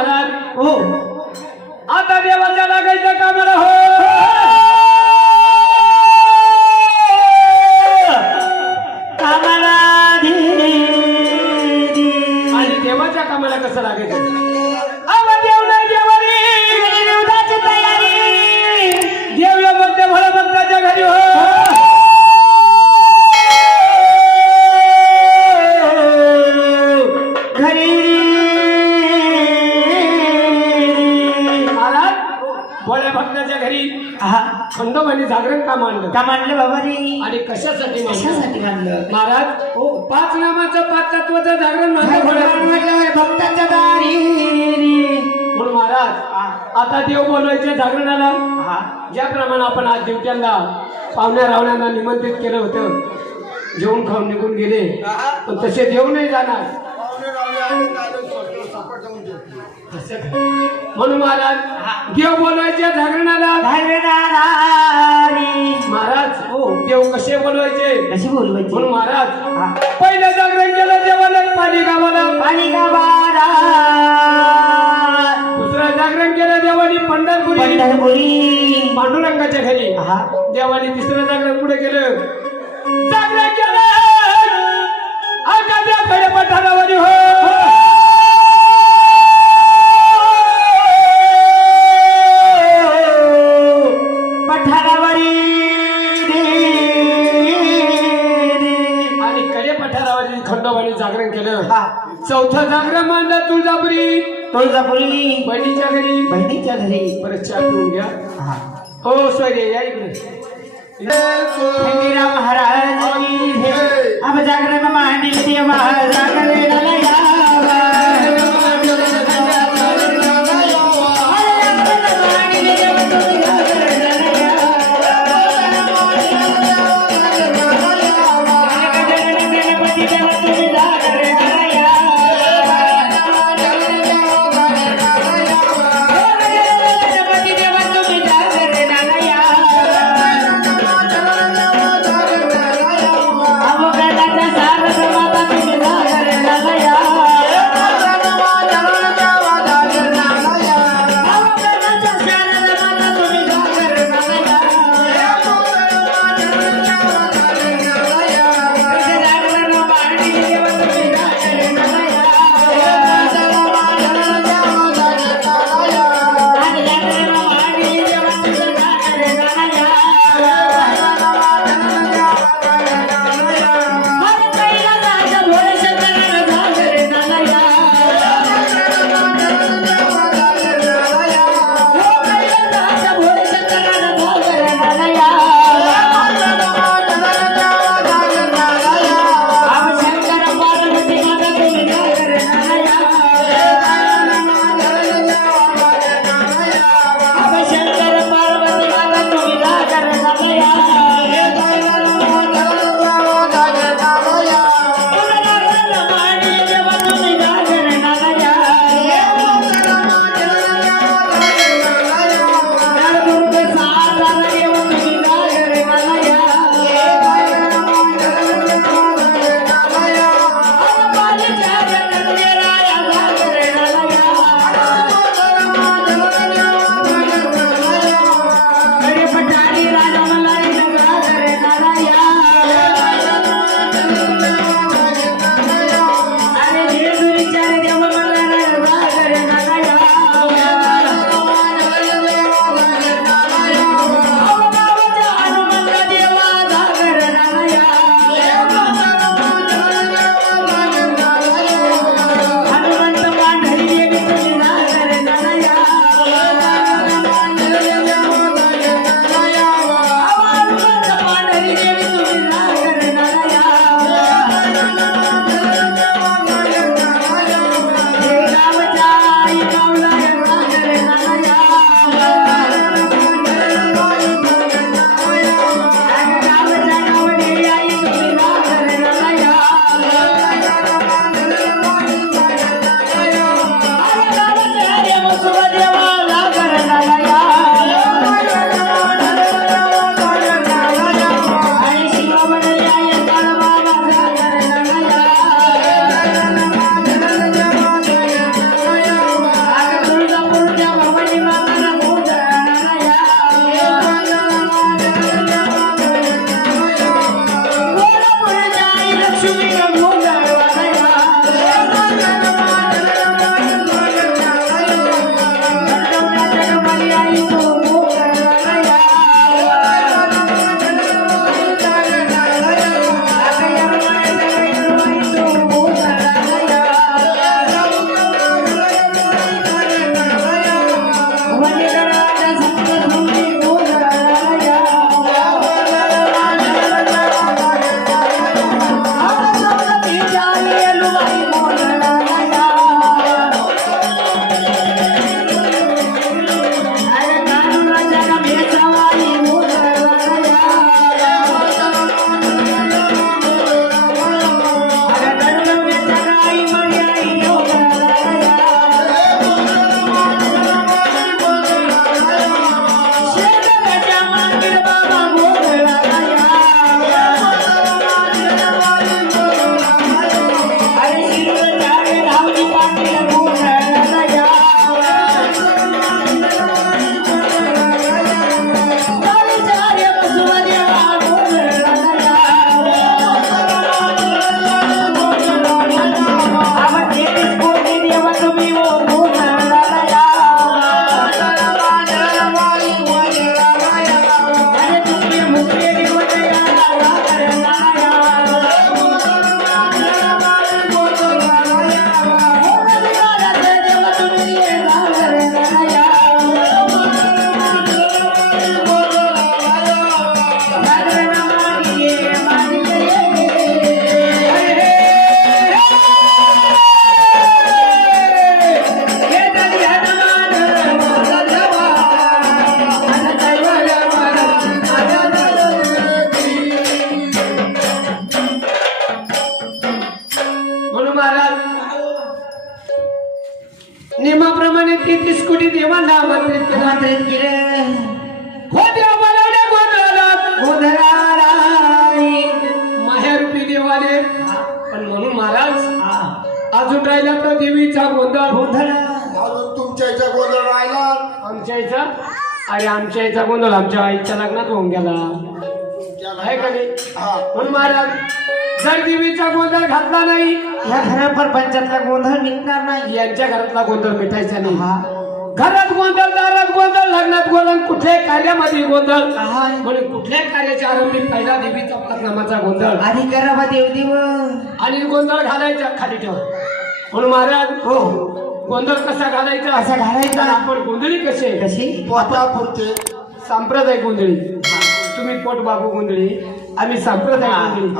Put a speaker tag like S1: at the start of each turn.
S1: महाराज.
S2: हो.
S1: आता देवाच्या लागायचं कामाला हो.
S2: कामाला
S1: आणि देवाच्या कामाला कसं लागायचं? देव नाही
S2: विरोधाची तयारी.
S1: देव भक्त भळ भक्ताच्या घरी हो.
S2: घरी
S1: भक्ताच्या घरी
S2: हा
S1: खंडोबाने जागरण काम आणलं
S2: का मांडलं बाबा रे?
S1: आणि कशासाठी मांडलं?
S2: कशासाठी मांडलं?
S1: महाराज हो. पाच नामाचं पाच तत्वाचं जागरण मांडलं.
S2: भगवान म्हटलं भक्ताच्या दारी.
S1: म्हणून महाराज आता देव बोलवायचे जागरणाला.
S2: हा.
S1: ज्याप्रमाणे आपण आज दिवट्यांना पाहुण्या रावण्यांना निमंत्रित केलं होतं जेवण खाऊन निघून गेले. पण तसे देव नाही जाणार. असं का? म्हणून महाराज देव बोलवायचे
S2: घालणारी
S1: महाराज हो देव कसे बोलवायचे?
S2: कशी बोलवायची?
S1: म्हणून महाराज. पहिलं जागरण केलं देवाला पाणी गावाला.
S2: पाणी गावाला.
S1: दुसरं जागरण केलं देवानी पंढरपुरी.
S2: पंढरपुरी.
S1: पांडुरंगाच्या घरी.
S2: हा.
S1: देवाने तिसरं जागरण जागरण केलं? तुळजापुरी बहिणीच्या घरी.
S2: बहिणीच्या घरी.
S1: परत चहा पिऊन घ्या.
S2: हा.
S1: हो सोयरे या इकडे.
S2: महाराज. अब जागरण देवा जागरण
S1: बोलावल्या
S2: गोंधळाराई
S1: पण म्हणून महाराज. अजून राहिला तर देवीचा गोंधळ.
S2: गोंधळ.
S3: अजून तुमच्या इथे गोंधळ राहिला?
S1: आमच्या इथं? आणि आमच्या इथं गोंधळ. आमच्या आईच्या लग्नात होऊन गेला. आहे का नाही?
S3: हा.
S1: म्हणून महाराज जर देवीचा गोंधळ घातला नाही
S2: या घरा परपंचातला गोंधळ निघणार नाही.
S1: यांच्या घरातला गोंधळ मिटायचा नाही.
S2: हा.
S1: घरात गोंधळ दारात गोंधळ लग्नात गोंधळ कुठल्याही कार्यामध्ये गोंधळ. म्हणून कुठल्याही कार्याच्या आरंभी पहिला देवीचा नामाचा गोंधळ.
S2: आणि करावा देव देव
S1: आणि गोंधळ घालायचा खाली ठेवा. म्हणून महाराज
S2: हो.
S1: गोंधळ कसा घालायचा?
S2: कसा घालायचा?
S1: आपण गोंधळी कसे?
S2: कशी?
S3: पोटापुरते
S1: सांप्रदायिक गोंधळी. तुम्ही पोट बाबू गोंधळी आम्ही सांप्रदायिक गोंधळी.